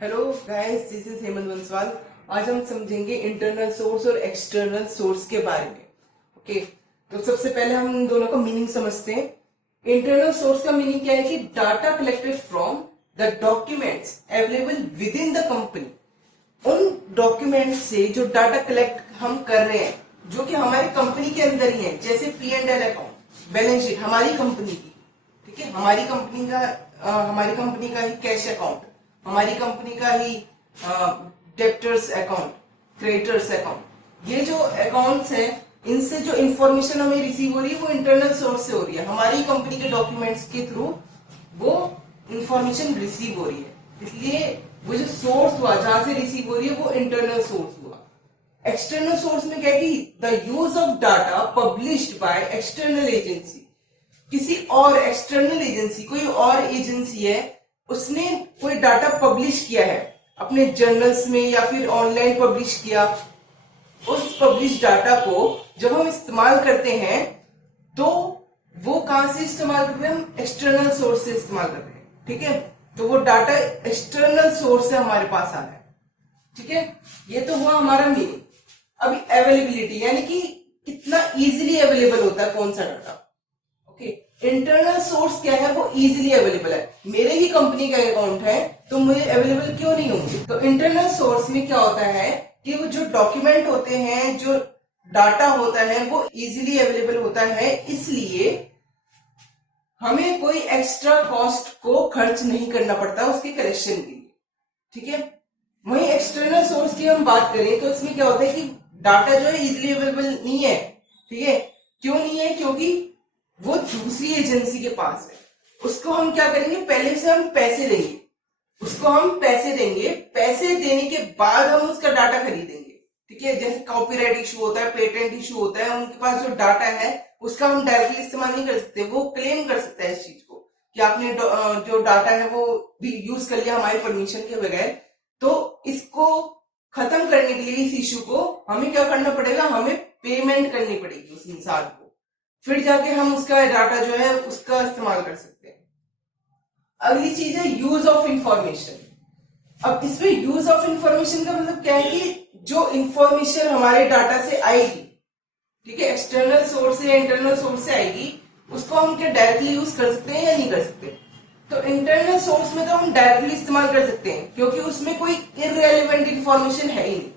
Hello guys, this is Hemant Banswal. आज हम समझेंगे इंटरनल सोर्स और एक्सटर्नल सोर्स के बारे में। ओके, तो सबसे पहले हम इन दोनों का मीनिंग समझते हैं। इंटरनल सोर्स का मीनिंग क्या है कि data collected from the documents available with in the company. उन डॉक्यूमेंट से जो डाटा कलेक्ट हम कर रहे हैं, जो कि हमारी कंपनी के अंदर ही है, जैसे P&L अकाउंट, बैलेंस शीट हमारी कंपनी की, ठीक है, हमारी कंपनी का ही कैश अकाउंट, हमारी कंपनी का ही डेप्टर्स अकाउंट, क्रेडिटर्स अकाउंट, ये जो अकाउंट्स हैं, इनसे जो इंफॉर्मेशन हमें रिसीव हो रही है वो इंटरनल सोर्स से हो रही है। हमारी कंपनी के डॉक्यूमेंट्स के थ्रू वो इंफॉर्मेशन रिसीव हो रही है, इसलिए वो जो सोर्स हुआ जहां से रिसीव हो रही है वो इंटरनल सोर्स हुआ। एक्सटर्नल सोर्स में क्या है कि the use of data published by external agency. किसी और एक्सटर्नल एजेंसी, कोई और एजेंसी है, उसने कोई डाटा पब्लिश किया है अपने जर्नल्स में या फिर ऑनलाइन पब्लिश किया। उस पब्लिश डाटा को जब हम इस्तेमाल करते हैं तो वो कहां से इस्तेमाल करते हैं? हम एक्सटर्नल सोर्स से इस्तेमाल करते हैं, ठीक है। तो वो डाटा एक्सटर्नल सोर्स से हमारे पास आ रहा है, ठीक है। ये तो हुआ हमारा मीनिंग। अभी अवेलेबिलिटी, यानी कि कितना इजीली अवेलेबल होता है कौन सा डाटा। इंटरनल सोर्स क्या है? वो इजीली अवेलेबल है। मेरे ही कंपनी का अकाउंट है तो मुझे अवेलेबल क्यों नहीं होंगे? तो इंटरनल सोर्स में क्या होता है कि वो जो डॉक्यूमेंट होते हैं, जो डाटा होता है, वो इजीली अवेलेबल होता है, इसलिए हमें कोई एक्स्ट्रा कॉस्ट को खर्च नहीं करना पड़ता उसके कलेक्शन के लिए, ठीक है। वहीं एक्सटर्नल सोर्स की हम बात करें तो इसमें क्या होता है कि डाटा जो है इजीली अवेलेबल नहीं है, ठीक है। क्यों नहीं है? क्योंकि वो दूसरी एजेंसी के पास है। उसको हम क्या करेंगे? पहले से हम पैसे देंगे, उसको हम पैसे देंगे, पैसे देने के बाद हम उसका डाटा खरीदेंगे, ठीक है। जैसे कॉपीराइट इशू होता है, पेटेंट इशू होता है, उनके पास जो डाटा है उसका हम डायरेक्टली इस्तेमाल नहीं कर सकते। वो क्लेम कर सकता है इस चीज को कि आपने जो डाटा है वो भी यूज कर लिया हमारी परमिशन के बगैर। तो इसको खत्म करने के लिए, इस इशू को, हमें क्या करना पड़ेगा? हमें पेमेंट करनी पड़ेगी उस इंसान को, फिर जाके हम उसका डाटा जो है उसका इस्तेमाल कर सकते हैं। अगली चीज है यूज ऑफ इंफॉर्मेशन। अब इसमें यूज ऑफ इंफॉर्मेशन का मतलब क्या है कि जो इंफॉर्मेशन हमारे डाटा से आएगी, ठीक है, एक्सटर्नल सोर्स से या इंटरनल सोर्स से आएगी, उसको हम क्या डायरेक्टली यूज कर सकते हैं या नहीं कर सकते? तो इंटरनल सोर्स में तो हम डायरेक्टली इस्तेमाल कर सकते हैं, क्योंकि उसमें कोई इररेलेवेंट इंफॉर्मेशन है ही नहीं,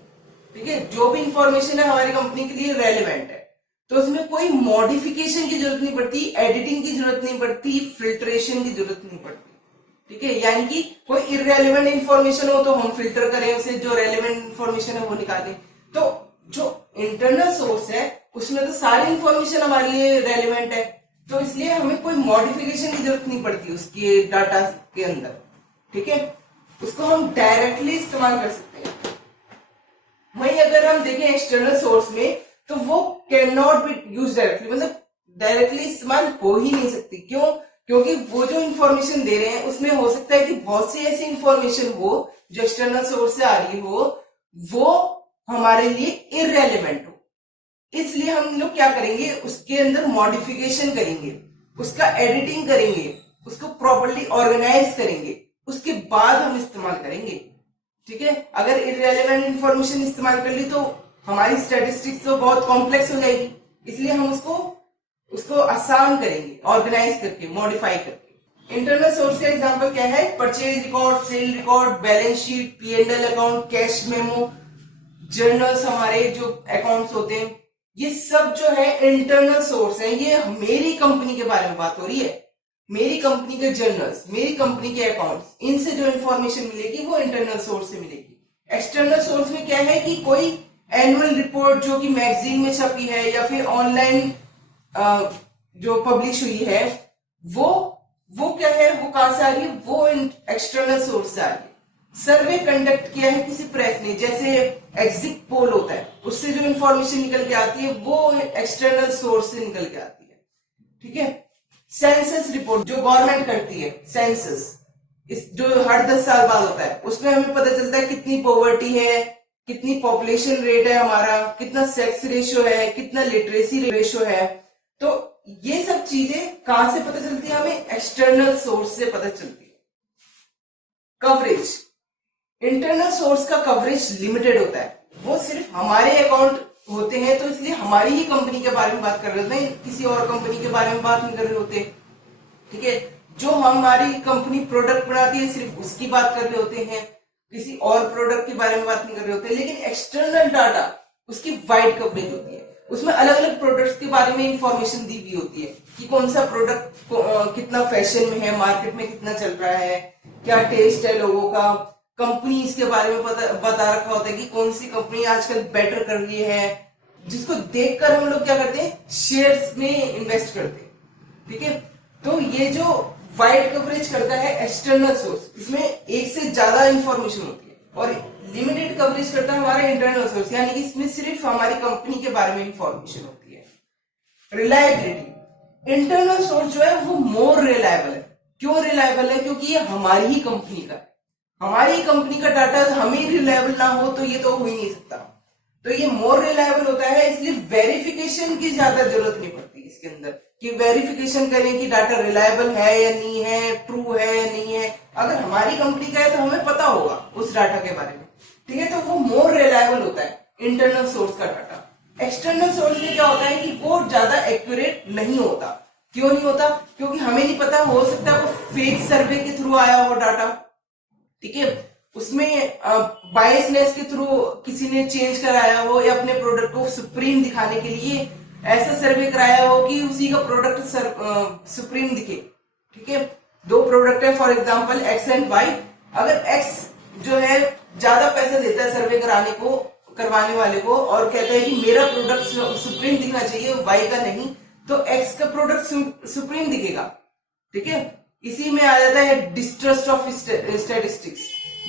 ठीक है। जो भी इंफॉर्मेशन है हमारी कंपनी के लिए रेलेवेंट है, तो उसमें कोई मॉडिफिकेशन की जरूरत नहीं पड़ती, एडिटिंग की जरूरत नहीं पड़ती, फिल्ट्रेशन की जरूरत नहीं पड़ती, ठीक है। यानी कि कोई इररेलेवेंट इंफॉर्मेशन हो तो हम फिल्टर करें उसे, जो रेलेवेंट इंफॉर्मेशन है वो निकालें। तो जो इंटरनल सोर्स है उसमें तो सारी इंफॉर्मेशन हमारे लिए रेलेवेंट है, तो इसलिए हमें कोई मॉडिफिकेशन की जरूरत नहीं पड़ती उसके डाटा के अंदर, ठीक है। उसको हम डायरेक्टली इस्तेमाल कर सकते हैं। वहीं अगर हम देखें एक्सटर्नल सोर्स में, तो वो can not be use directly, मतलब डायरेक्टली इस्तेमाल हो ही नहीं सकती। क्यों? क्योंकि वो जो इंफॉर्मेशन दे रहे हैं उसमें हो सकता है कि बहुत सी ऐसी इंफॉर्मेशन हो जो एक्सटर्नल सोर्स से आ रही हो, वो हमारे लिए इररेलेवेंट हो। इसलिए हम लोग क्या करेंगे? उसके अंदर मॉडिफिकेशन करेंगे, उसका एडिटिंग करेंगे, उसको प्रॉपर्ली ऑर्गेनाइज करेंगे, उसके बाद हम इस्तेमाल करेंगे, ठीक है। अगर इररेलेवेंट इंफॉर्मेशन इस्तेमाल कर ली तो हमारी स्टैटिस्टिक्स तो बहुत कॉम्प्लेक्स हो जाएगी, इसलिए हम उसको आसान करेंगे, ऑर्गेनाइज करके, मॉडिफाई करके। इंटरनल सोर्स का एग्जांपल क्या है? Purchase record, sale record, balance sheet, P&L account, cash memo, journals, हमारे जो अकाउंट्स होते हैं, ये सब जो है इंटरनल सोर्स है। ये मेरी कंपनी के बारे में बात हो रही है, मेरी कंपनी के जर्नल्स, मेरी कंपनी के अकाउंट्स, इनसे जो इंफॉर्मेशन मिलेगी वो इंटरनल सोर्स से मिलेगी। एक्सटर्नल सोर्स में क्या है कि कोई एनुअल रिपोर्ट जो कि मैगजीन में छपी है या फिर ऑनलाइन जो पब्लिश हुई है, वो क्या है? वो कहां से आ रही है? वो एक्सटर्नल सोर्स से आ रही है। सर्वे कंडक्ट किया है किसी प्रेस ने, जैसे एग्जिट पोल होता है, उससे जो इंफॉर्मेशन निकल के आती है वो एक्सटर्नल सोर्स से निकल के आती है, ठीक है। सेंसस रिपोर्ट जो गवर्नमेंट करती है, सेंसस, इस जो हर 10 साल बाद होता है, उसमें हमें पता चलता है कितनी पॉवर्टी है, कितनी पॉपुलेशन रेट है हमारा, कितना सेक्स रेशियो है, कितना लिटरेसी रेशियो है। तो ये सब चीजें कहां से पता चलती है? हमें एक्सटर्नल सोर्स से पता चलती है। कवरेज, इंटरनल सोर्स का कवरेज लिमिटेड होता है, वो सिर्फ हमारे अकाउंट होते हैं, तो इसलिए हमारी ही कंपनी के बारे में बात कर रहे होते हैं, किसी और कंपनी के बारे में बात नहीं कर रहे होते। ठीक है, जो हमारी कंपनी प्रोडक्ट बनाती है सिर्फ उसकी बात कर रहे होते हैं, किसी और प्रोडक्ट के बारे में बात नहीं कर रहे होते। लेकिन एक्सटर्नल डाटा उसकी वाइड कवरेज होती है, उसमें अलग अलग प्रोडक्ट्स के बारे में इंफॉर्मेशन दी हुई होती है कि कौन सा प्रोडक्ट कितना फैशन में है, मार्केट में कितना चल रहा है, क्या टेस्ट है लोगों का, कंपनी इसके बारे में बता रखा होता है कि कौन सी कंपनी आजकल बेटर कर रही है, जिसको देखकर हम लोग क्या करते हैं, शेयर्स में इन्वेस्ट करते हैं। ठीक है, तो ये जो वाइड कवरेज करता है एक्सटर्नल सोर्स, इसमें एक से ज्यादा इंफॉर्मेशन होती है, और लिमिटेड कवरेज करता है हमारा इंटरनल सोर्स, यानी कि इसमें सिर्फ हमारी कंपनी के बारे में इंफॉर्मेशन होती है। रिलायबिलिटी, इंटरनल सोर्स जो है वो मोर रिलायबल है। क्यों रिलायबल है? क्योंकि ये हमारी ही कंपनी का है, हमारी कंपनी का डाटा हमें रिलायबल ना हो तो ये तो हो ही नहीं सकता। तो ये मोर रिलायबल होता है, इसलिए वेरिफिकेशन की ज्यादा जरूरत नहीं पड़ती इसके अंदर कि वेरिफिकेशन करें कि डाटा रिलायबल है या नहीं है, ट्रू है या नहीं है। अगर हमारी कंपनी का है तो हमें पता होगा उस डाटा के बारे में। ठीक है, तो वो मोर रिलायबल होता है इंटरनल सोर्स का डाटा। एक्सटर्नल सोर्स में क्या होता है कि वो ज्यादा एक्यूरेट नहीं होता। क्यों नहीं होता? क्योंकि हमें नहीं पता, हो सकता है वो फेक सर्वे के थ्रू आया हो डाटा। ठीक है, उसमें बायसनेस के थ्रू किसी ने चेंज कराया हो, या अपने प्रोडक्ट को सुप्रीम दिखाने के लिए ऐसा सर्वे कराया हो कि उसी का प्रोडक्ट सुप्रीम दिखे। ठीक है, दो प्रोडक्ट है for example X and Y, अगर एक्स जो है ज्यादा पैसा देता है सर्वे करवाने वाले को, और कहता है कि मेरा प्रोडक्ट सुप्रीम दिखना चाहिए, वाई का नहीं, तो एक्स का प्रोडक्ट सुप्रीम दिखेगा। ठीक है, इसी में आ जाता है डिस्ट्रस्ट ऑफ स्टैटिस्टिक्स,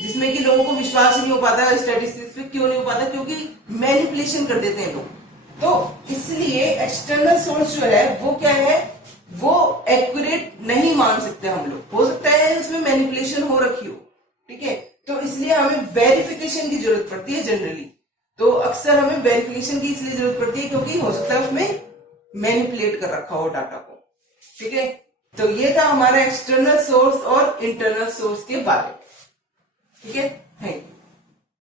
जिसमें कि लोगों को विश्वास नहीं हो पाता स्टैटिस्टिक्स पे। क्यों नहीं हो पाता? क्योंकि मैनिपुलेशन कर देते हैं लोग। तो इसलिए एक्सटर्नल सोर्स जो है वो क्या है, वो एक्यूरेट नहीं मान सकते हम लोग। हो सकता है उसमें मैनिपुलेशन हो रखी हो। ठीक है, तो इसलिए हमें वेरिफिकेशन की जरूरत पड़ती है जनरली। तो अक्सर हमें वेरिफिकेशन की इसलिए जरूरत पड़ती है क्योंकि हो सकता है उसमें मैनिपुलेट कर रखा हो डाटा को। ठीक है, तो ये था हमारा एक्सटर्नल सोर्स और इंटरनल सोर्स के बारे में। ठीक है, थैंक यू।